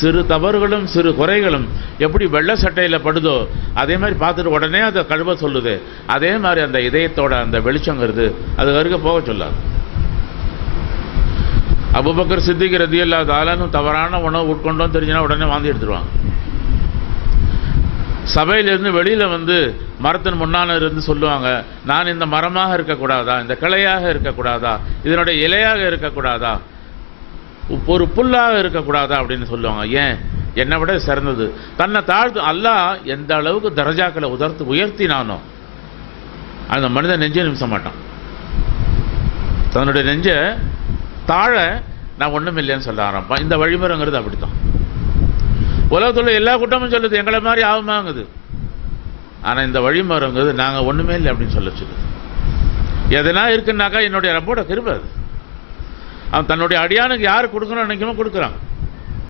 சிறு தவறுகளும் சிறு குறைகளும் எப்படி வெள்ளை சட்டையில் படுதோ அதே மாதிரி பார்த்துட்டு உடனே அதை கழுவ சொல்லுது. அதே மாதிரி அந்த இதயத்தோட அந்த வெளிச்சங்கிறது அது வரைக்க போக சொல்லாது. அபூபக்கர் சித்திக் ரலியல்லாஹு தஆலா தவறான உணவு உட்கொண்டோம் தெரிஞ்சுனா உடனே வாந்தி எடுத்துருவாங்க. சபையிலிருந்து வெளியில் வந்து மரத்தின் முன்னால் இருந்து சொல்லுவாங்க, நான் இந்த மரமாக இருக்கக்கூடாதா, இந்த கிளையாக இருக்கக்கூடாதா, இதனுடைய இலையாக இருக்கக்கூடாதா, ஒரு புல்லாக இருக்கக்கூடாதா அப்படின்னு சொல்லுவாங்க. ஏன்? என்னை விட சிறந்தது. தன்னை தாழ்த்து அல்லாஹ் எந்த அளவுக்கு தரஜாக்களை உயர்த்தினானோ அந்த மனிதன் நெஞ்சை நிமிஷ மாட்டான். தன்னுடைய நெஞ்சை தாழ நான் ஒன்றும் இல்லைன்னு சொல்ல ஆரம்பிப்பான். இந்த வழிமுறைங்கிறது அப்படித்தான். உலகத்தில் எல்லா கூட்டமும் சொல்லுது எங்களை மாதிரி ஆகுமாங்குது. ஆனால் இந்த வழிமுறைங்கிறது நாங்கள் ஒன்றுமே இல்லை அப்படின்னு சொல்ல சொல்லுது. எதனா இருக்குன்னாக்கா என்னுடைய ரப்போட கிருபை அது. அவன் தன்னுடைய அடியானுக்கு யார் கொடுக்கணும்னு நினைக்கணும் கொடுக்குறான்.